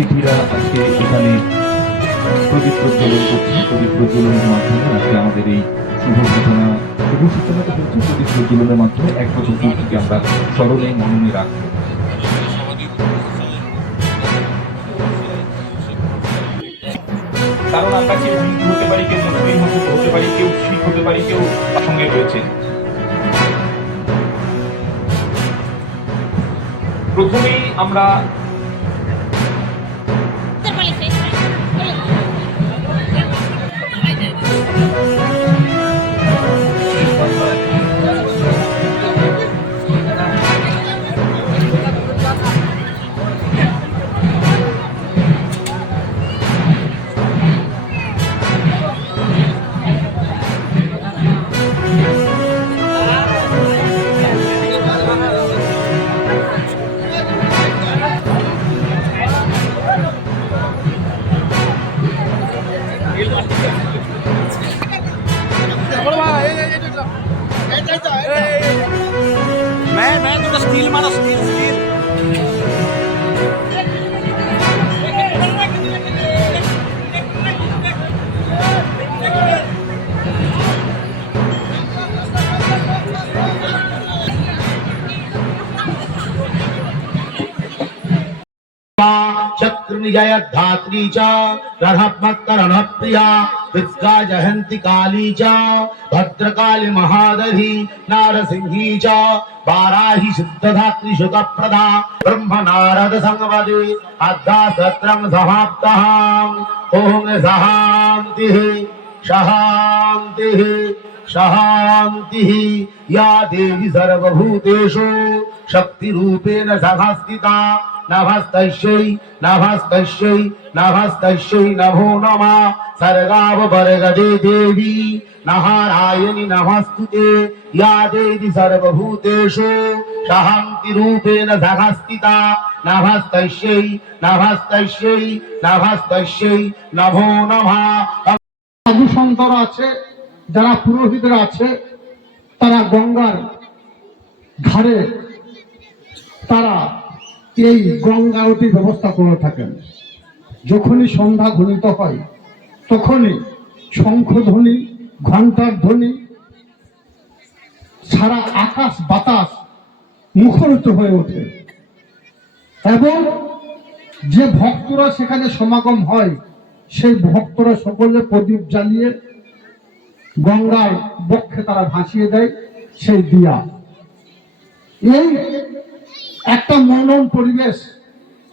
অতিথিরা আজকে এখানে প্রদীপ প্রজ্বলন করছে প্রদীপ প্রজ্বলনের মাধ্যমে আজকে আমাদের এই শুভ ঘটনা শুভ সূচনাটা হচ্ছে প্রদীপ প্রজ্বলনের মাধ্যমে এক বছর পূর্তিকে আমরা স্মরণে মননে রাখব। কারণ আমরা কেউ হিন্দু হতে পারি, কেউ মুসলিম হতে- পারি, কেউ শিখ হতে পারি, কেউ সঙ্গে রয়েছে। প্রথমেই আমরা স্টিল মারো স্টিল স্টিল चक्र निजय धात्री च దుర్గా జహంతి కాళీ చ భద్రకాళి మహాదధి నారసింహీ చ వారాహి శుద్ధధాత్రి శుత ప్రదా బ్రహ్మ నారద సంగవది అర్ధా సత్రం సమాప్త ఓం సహాంతి శహాంతి శహాంతి యా దేవి సర్వభూతేషు శక్తిరూపేణ సహస్థిత নাভাস্তাইশ্যই নাভাস্তাইশ্যই নাভাস্তাইশ্যই দেবী ইয়া দেবী সর্বভূতেষু, শাহান্তি রূপেণ সহস্থিতা নাভাস্তাইশ্যই নাভাস্তাইশ্যই নাভাস্তাইশ্যই নভো নমা। সাধু সন্তরা আছে, যারা পুরোহিতরা আছে, তারা গঙ্গার ধারে তারা এই গঙ্গা আরতির ব্যবস্থা করে থাকেন। যখনই সন্ধ্যা ঘনিত হয়, তখনই শঙ্খধ্বনি ঘণ্টার ধ্বনি, সারা আকাশ বাতাস মুখরিত হয়ে ওঠে। এবং যে ভক্তরা সেখানে সমাগম হয়, সেই ভক্তরা সকলে প্রদীপ জ্বালিয়ে গঙ্গার বক্ষে তারা ভাসিয়ে দেয়, সেই দিয়া। এই একটা মনন পরিবেশ।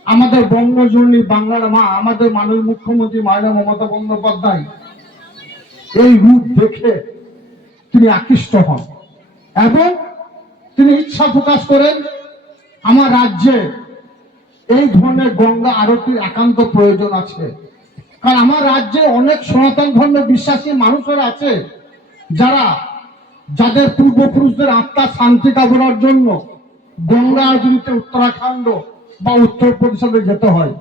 আমাদের বঙ্গজননী বাংলার মা, আমাদের মাননীয় মুখ্যমন্ত্রী মায়না মমতা বন্দ্যোপাধ্যায় এই রূপ দেখে তিনি আকৃষ্ট হন এবং তিনি ইচ্ছা প্রকাশ করেন আমার রাজ্যে এই ধরনের গঙ্গা আরতির একান্ত প্রয়োজন আছে। কারণ আমার রাজ্যে অনেক সনাতন ধর্ম বিশ্বাসী মানুষের আছে যারা, যাদের পূর্বপুরুষদের আত্মা শান্তি কামনার জন্য গঙ্গা আরতিতে উত্তরাখণ্ড বা উত্তরপ্রদেশে যেতে হয়।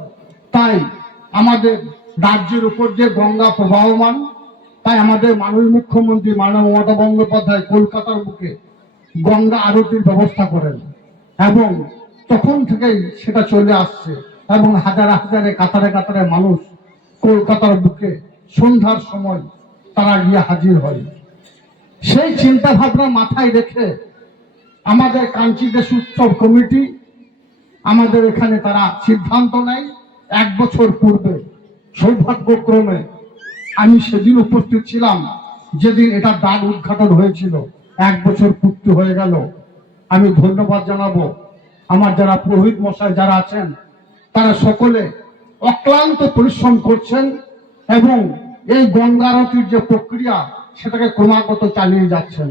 তাই আমাদের রাজ্যের উপর যে গঙ্গা প্রবাহমান, তাই আমাদের মাননীয় মুখ্যমন্ত্রী মাননীয় মমতা বন্দ্যোপাধ্যায় কলকাতার বুকে গঙ্গা আরতির ব্যবস্থা করেন এবং তখন থেকেই সেটা চলে আসছে এবং হাজার হাজারে, কাতারে কাতারে মানুষ কলকাতার বুকে সন্ধ্যার সময় তারা গিয়ে হাজির হয়। সেই চিন্তা ভাবনা মাথায় রেখে আমাদের কাঞ্চি দেশ উৎসব কমিটি, আমাদের এখানে তারা সিদ্ধান্ত নেয় এক বছর পূর্বে, সৌভাগ্যক্রমে। আমি সেদিন উপস্থিত ছিলাম, যেদিন এটা দ্বার উদ্ঘাটন হয়েছিল, এক বছর পূর্তি হয়ে গেল। আমি ধন্যবাদ জানাব। আমার যারা পুরোহিত মশাই যারা আছেন, তারা সকলে অক্লান্ত পরিশ্রম করছেন এবং এই গঙ্গারতির যে প্রক্রিয়া, সেটাকে ক্রমাগত চালিয়ে যাচ্ছেন।